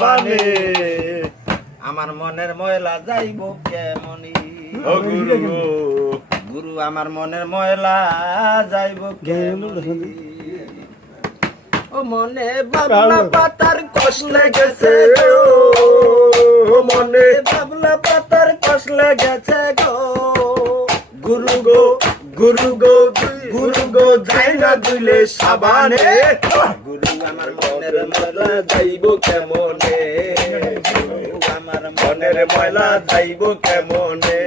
সাবানে আমার মনের ময়লা যাইব কেমনি ও গুরু গো গুরু আমার মনের ময়লা যাইব কেমনি ও মনে বাবলা পাতার কষ্ট লেগেছে গো ও মনে বাবলা পাতার কষ্ট লেগেছে গো গুরু গো গুরু গো গুরু গো যাই না দিলে সাবানে গুরু আমার মনের ময়লা যাইব কেমনে গুরু আমার মনের ময়লা যাইব কেমনে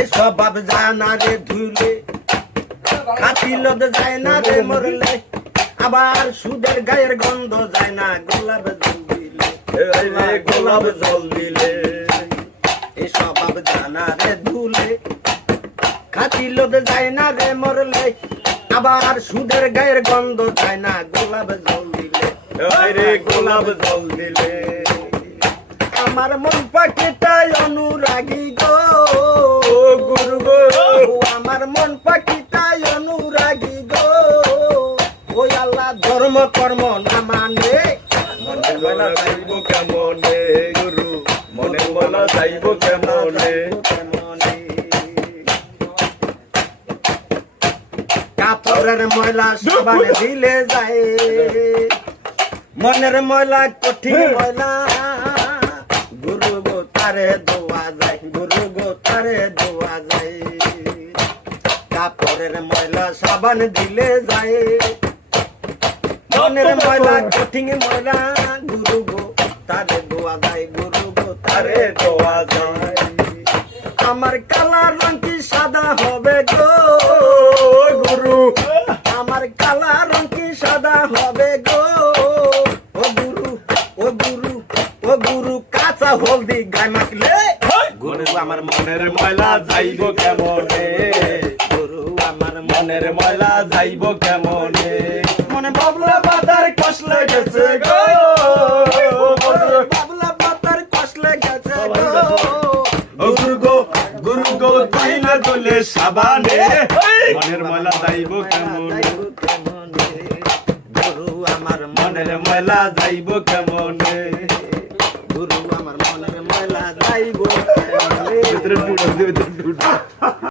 এসব বাপ জানা রে ধুলে কাটিল যায় না রে মরলে আবার সুদের গায়ের গন্ধ যায় না গোলাপ জল দিলে গোলাপ জল দিলে এসব বাপ জানা রে ধুলে কাটিল যায় না রে মরলে আবার সুদের গায়ের গন্ধ যায় না গোলাপ জল দিলে রে গোলাপ জল দিলে আমার মন পাখিটাই অনুরাগী গো গুরু গো আমার মন পাখিটাই অনুরাগী গো ওই আল্লাহ ধর্ম কর্ম না মানে মনের ময়লা যাইব কেমনে গুরু মনের ময়লা যাইব কেমনে কাপড়ের ময়লা সাবানে দিলে যায় মনের ময়লা কঠিন ময়লা গুরু গো তারে দোয়া যায় গুরু গো তারে দোয়া যায় কাপড়ের ময়লা সাবান দিলে যায় মনের ময়লা কঠিন ময়লা গুরু গো তারে দোয়া যায় গুরু গো তারে দোয়া যায় আমার কালা রং কি সাদা হবে গো গুরু আমার কালা রং কি সাদা হবে গো ও গুরু ও গুরু ও গুরু কাঁচা হলদি গায়ে মাখলে গুরু আমার মনের ময়লা যাইব কেমনে গুরু আমার মনের ময়লা যাইব কেমনে মনে বাবলা পাতার কষ্ট লেগেছে গো বাবলা পাতার কষ্ট লেগেছে গো গুরু গো তাই না গলে সাবানে মনের ময়লা যাইব কেমনে গুরু আমার মনের ময়লা যাইব কেমনে গুরু আমার মনের ময়লা যাইব কেমনে ভিতরে ঢুকো